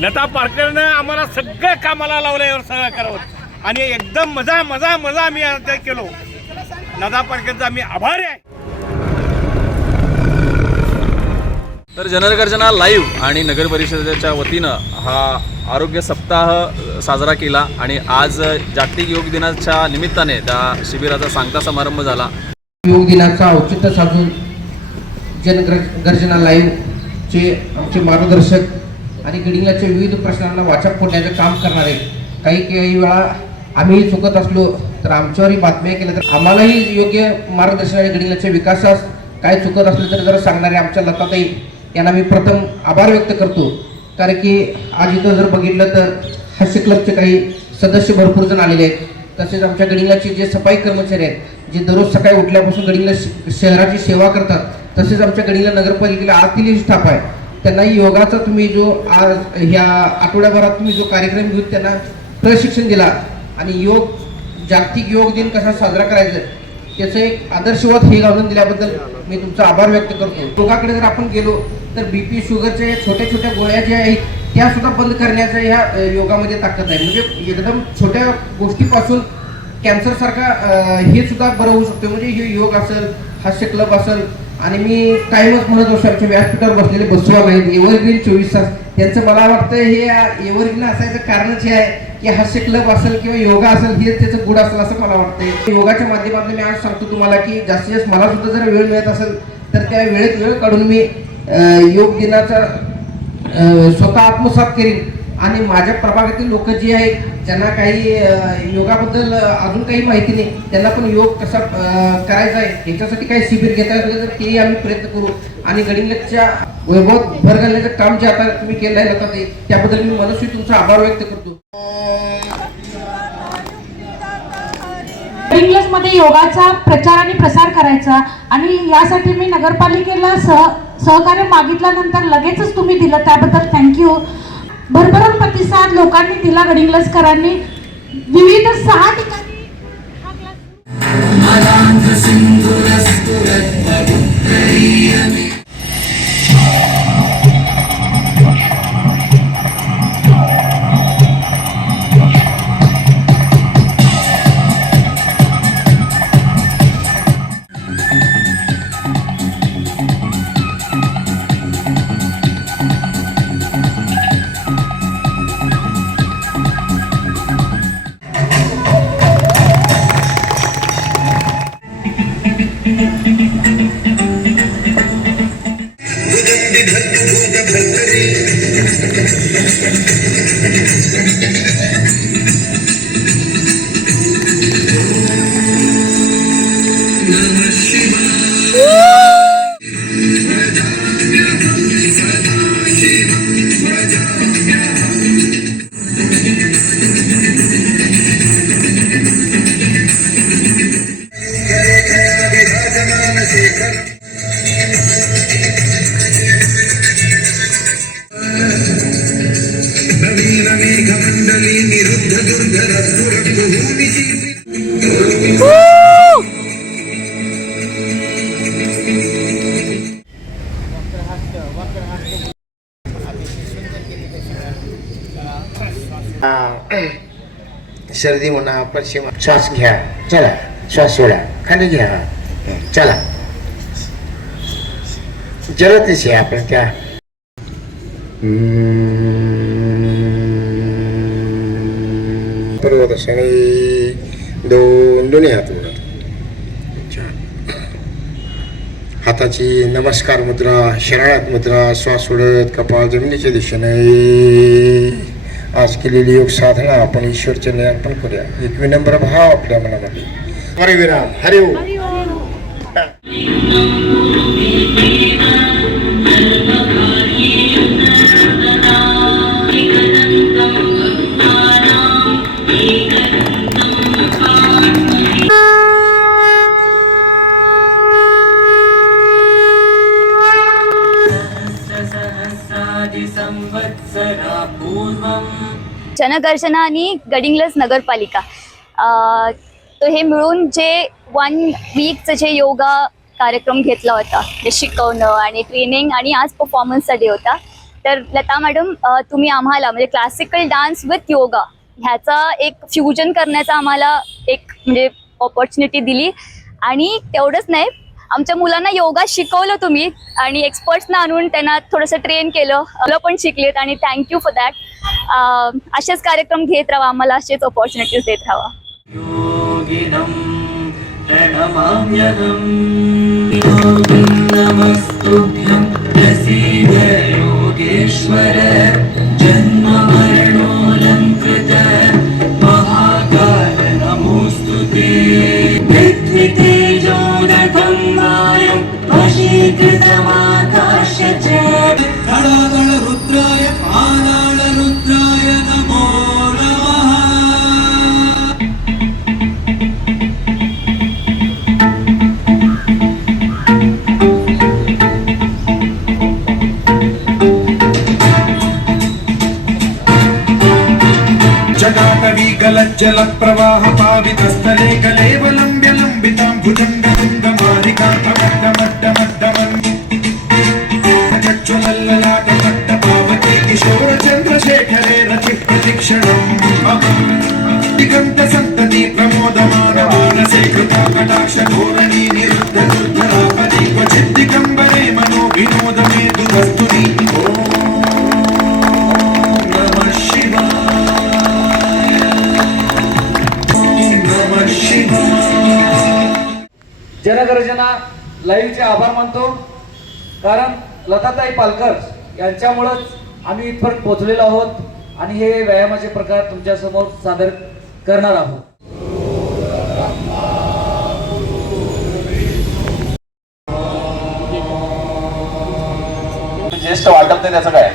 लता पारकरनं आम्हाला सगळं कामाला लावलं, यावर सगळं करावं आणि एकदम मजा मजा मजा आम्ही आता केलो. लता पारकरचा आम्ही आभारी आहे. तर जनगर्जना लाईव्ह आणि नगर परिषदेच्या वतीनं हा आरोग्य सप्ताह साजरा केला आणि आज जागतिक योग दिनाच्या निमित्ताने त्या शिबिराचा सांगता समारंभ झाला. योग दिनाचा औचित्य साधून जनगर्जना लाईव्हचे आमचे मार्गदर्शक आणि गडिंगलाच्या विविध प्रश्नांना वाचा फोडण्याचं काम करणारे काही वेळा आम्ही चुकत असलो तर आमच्यावरही बातम्या केल्या तर आम्हालाही योग्य मार्गदर्शन आणि गडिंगलाच्या विकासास काय चुकत असलं तर जरा सांगणारे आमच्या लताताई यांना मी प्रथम आभार व्यक्त करतो. कारण की आज इथं जर बघितलं तर हास्य क्लबचे काही सदस्य भरपूर जण आलेले आहेत. तसेच आमच्या गडिंगलाचे जे सफाई कर्मचारी आहेत जे दररोज सकाळी उठल्यापासून गडिंगला शहराची सेवा करतात, तसेच आमच्या गडिंगला नगरपालिकेला आतील स्टाफ आहे, त्यांनाही योगाचा तुम्ही जो आज ह्या आठवड्याभरात तुम्ही जो कार्यक्रम घेऊन त्यांना प्रशिक्षण दिला आणि योग जागतिक योग दिन कसा साजरा करायचा त्याचं एक आदर्शवत हे घालून दिल्याबद्दल मी तुमचा आभार व्यक्त करतो. योगाकडे जर आपण गेलो तर बीपी शुगरच्या छोट्या छोट्या गोळ्या ज्या आहेत त्या सुद्धा बंद करण्याचा ह्या योगामध्ये ताकद आहे. म्हणजे एकदम छोट्या गोष्टीपासून कॅन्सर सारखा हे सुद्धा बरं होऊ शकतो. म्हणजे हे योग असेल, हास्य क्लब असेल आणि मी कायमच म्हणत असतो आमच्या व्यासपीठावर बसलेले बसवा आहेत एव्हरग्रीन 24 तास, त्यांचं मला वाटतं हे एव्हरग्रीन असायचं कारणच हे आहे की हास्य क्लब असेल किंवा योगा असेल हे त्याचं गुण असेल असं मला वाटतंय. योगाच्या माध्यमातून मी आज सांगतो तुम्हाला की जास्तीत जास्त मला सुद्धा जर वेळ मिळत असेल तर त्या वेळेत वेळ काढून मी योग दिनाचा स्वतः आत्मसात करीन आणि माझ्या प्रभागातील लोक जे आहेत ज्यांना काही योगाबद्दल अजून काही माहिती नाही त्यांना पण योग कसा करायचा आहे याच्यासाठी काही शिबिर घेता येईल तर तेही आम्ही प्रयत्न करू. आणि गडिंगलच्या वैभवात भर घालण्याचं काम जे आता तुम्ही केलं आहे लता त्याबद्दल मी मनस्वी तुमचा आभार व्यक्त करतो. मध्ये योगाचा प्रचार आणि प्रसार करायचा आणि यासाठी मी नगरपालिकेला सहकार्य मागितल्यानंतर लगेचच तुम्ही दिलं त्याबद्दल थँक्यू. भरभरून प्रतिसाद लोकांनी दिला. गडिंग्लजकरांनी विविध 6 ठिकाणी सर्दी म्हणा पश्चिम श्वास घ्या, चला श्वास सोडा, खाली घ्या, चला जलदच आहे आपण त्या प्रदर्शनी दोन्ही हात हाताची नमस्कार मुद्रा, शरणागत मुद्रा, श्वास सोडत कपाळ जमिनीच्या दिशेने आज केलेली योग साधना आपण ईश्वर चरणी अर्पण करूया. एक विनम्र भाव आपल्या मनामध्ये. हरे विराम. हरि ओम. जनगर्जना आणि गडिंग्लज नगरपालिका तो हे मिळून जे 1 वीकचं जे योगा कार्यक्रम घेतला होता, ते शिकवणं आणि ट्रेनिंग आणि आज परफॉर्मन्सचा डे होता. तर लता मॅडम तुम्ही आम्हाला म्हणजे क्लासिकल डान्स विथ योगा ह्याचा एक फ्युजन करण्याचा आम्हाला एक म्हणजे ऑपॉर्च्युनिटी दिली. आणि तेवढंच नाही, आमच्या मुलांना योगा शिकवलं तुम्ही आणि एक्सपर्ट्सना आणून त्यांना थोडंसं ट्रेन केलं, मुलं पण शिकलेत आणि थँक्यू फॉर दॅट. असेच कार्यक्रम घेत राहा, आम्हाला असेच ऑपॉर्च्युनिटीज देत राहा. योगिनं प्रणमाम्यहं नमस्तुभ्यं प्रसीद योगेश्वर जन्ममरणोऽलङ्कृत महाकाल नमोऽस्तुते पृथ्वीतेजोदकं वायुं वशीकृतमाकाश्य च रुद्राय पादाळरुद्राय नमो नमः. जल प्रवाह पावितस्थले कलेवलंब्य लंबितां भुजंगमालिकां चक्षुलल्ललाटपट्टपावके किशोर चंद्रशेखरे रचित प्रतीक्षणं दिगंत संतति प्रमोदमान मानसे कृता कटाक्ष धोरणी निरुद्ध दुर्धरापदि क्वचित् दिगंबरे मनो विनोद मे दुरस्तुनि. ओम नमः शिवाय. जनगर्जना लाईव्हचे आभार मानतो, कारण लताताई पालकर यांच्यामुळंच आम्ही इथपर्यंत पोहोचलेलो आहोत आणि हे व्यायामाचे प्रकार तुमच्या समोर सादर करणार आहोत. ज्येष्ठ वाटत नाही त्याचं काय?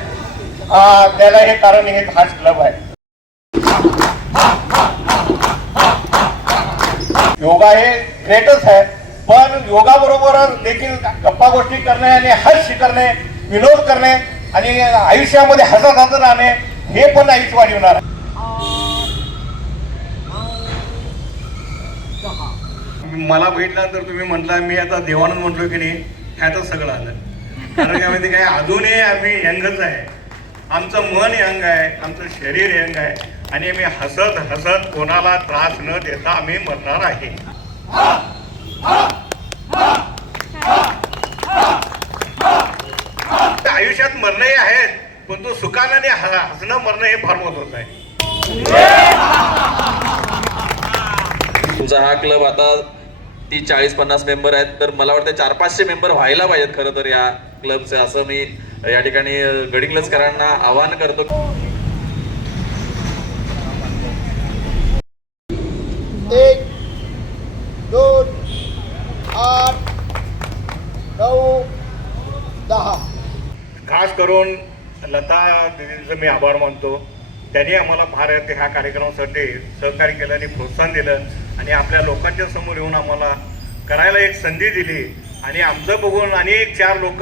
त्याला हे कारण हे हाच क्लब आहे. योगा हे ग्रेटच आहे, पण योगा बरोबर देखील गप्पा गोष्टी करणे आणि हास्य करणे, विनोद करणे आणि आयुष्यामध्ये हसत हसत राहणे हे पण आयुष्य वाढवणार आहे. मला भेटल्यानंतर तुम्ही म्हटला मी आता देवानंद म्हटलो की नाही, ह्यातच सगळं आलं. कारण यामध्ये काय अजूनही आम्ही यंगच आहे, आमचं मन यंग आहे, आमचं शरीर यंग आहे आणि आम्ही हसत हसत कोणाला त्रास न देता आम्ही मरणार आहे. आयुष्यात मरणंही आहेत, पण तो सुखानं आणि हसणं मरणं हे फार महत्वाचं आहे. तुमचा हा क्लब आता 40-50 मेंबर आहेत, तर मला वाटतं 400-500 मेंबर व्हायला पाहिजेत खरं तर या क्लबचे, असं मी या ठिकाणी गडिंग्लजकरांना आवाहन करतो. 1, 2, 8, 9, 10. खास करून लता दिदींचं मी आभार मानतो. त्यांनी आम्हाला फार ह्या कार्यक्रमासाठी सहकार्य केलं आणि प्रोत्साहन दिलं आणि आपल्या लोकांच्या समोर येऊन आम्हाला करायला एक संधी दिली आणि आमचं बघून अनेक 4 लोक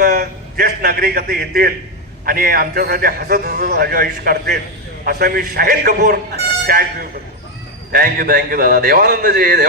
ज्येष्ठ नागरिक आता येतील आणि आमच्यासाठी हसत हसत आयुष्य करतील, असं मी शाहीद कपूर थँक्यू दादा. देवानंदजी गेले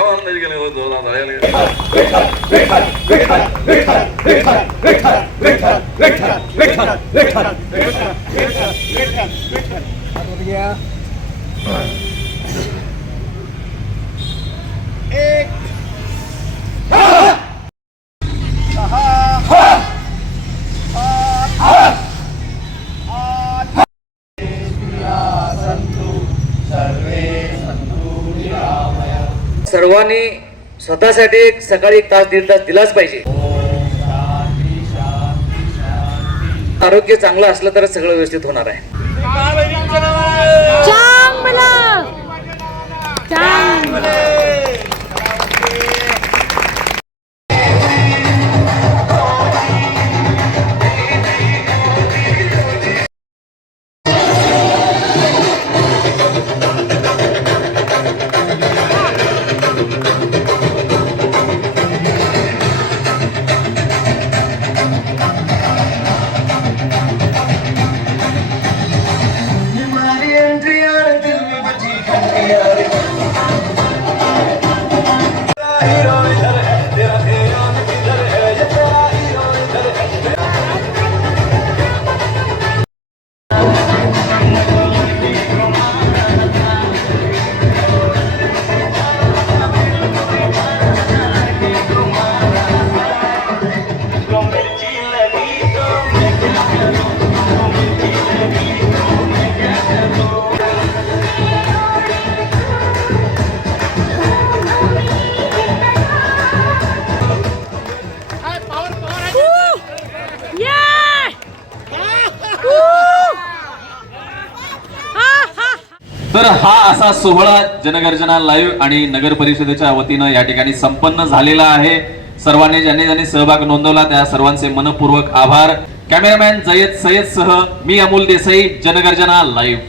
सर्वांनी स्वतःसाठी सकाळी 1 तास 1.5 तास दिलाच पाहिजे. आरोग्य चांगलं असलं तरच सगळं व्यवस्थित होणार आहे. तर हा असा सोहळा जनगर्जना लाईव्ह आणि नगर परिषदेच्या वतीनं या ठिकाणी संपन्न झालेला आहे. सर्वांनी ज्यांनी सहभाग नोंदवला त्या सर्वांचे मनपूर्वक आभार. कॅमेरामॅन जयद सय्यद सह मी अमोल देसाई, जनगर्जना लाईव्ह.